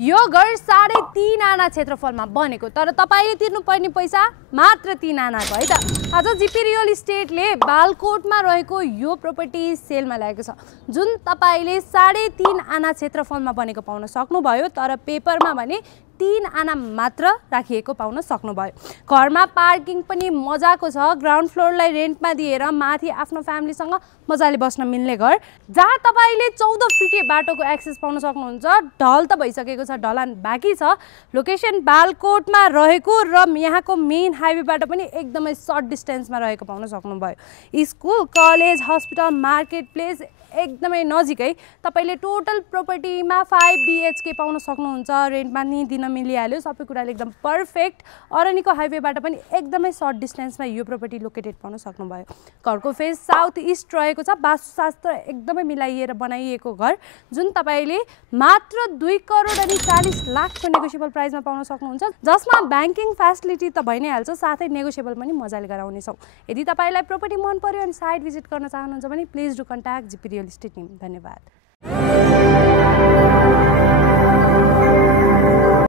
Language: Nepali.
यो घर 3.5 आना क्षेत्रफलमा बनेको तर तपाईले तिर्नुपर्ने पैसा मात्र 3 आना हो है त। आज जिपी रियल इस्टेटले बालकोटमा रहेको यो प्रपर्टी सेलमा ल्याएको छ जुन तपाईले 3.5 आना क्षेत्रफलमा बनेको पाउन सक्नुभयो तर पेपरमा भने 3 आना मात्र राखिएको पाउन सक्नुभयो। घरमा पार्किङ पनि मजाको छ, ग्राउन्ड फ्लोरलाई रेन्टमा दिएर माथि आफ्नो फ्यामिलीसँग मजाले बस्न मिल्ने घर जहाँ तपाईले 14 फिटे बाटोको एक्सेस पाउन सक्नुहुन्छ। ढल त भइसकेको छ, ढलान बाँकी छ। लोकेसन बालकोटमा रहेको र यहाँको मेन हाइवेबाट पनि एकदमै सर्ट डिस्टेन्समा रहेको पाउन सक्नुभयो। School, college, hospital, market place एकदमै नजिकै। तपाईले टोटल प्रपर्टीमा 5 BHK पाउन सक्नुहुन्छ। रेन्टमा नि दिन मिलिहाल्यो, सबै कुराले एकदम पर्फेक्ट। अरनिको हाइवेबाट पनि एकदमै सर्ट डिस्टेन्समा यो प्रपर्टी लोकेटेड पाउन सक्नुभयो। घरको फेस साउथ ईस्ट रहेको छ। वास्तुशास्त्र एकदमै मिलाइएर बनाइएको घर जुन तपाईले मात्र 2 करोड अनि 40 लाखको नेगोसिएबल प्राइसमा पाउन सक्नुहुन्छ जसमा ब्याङ्किङ फेसिलिटी त भइ नै हाल्छ, साथै नेगोसिएबल पनि मजाले गराउनेछौँ। यदि तपाईलाई प्रपर्टी मन पर्यो अनि साइट भिजिट गर्न चाहनुहुन्छ भने please do contact GP real estate team. धन्यवाद।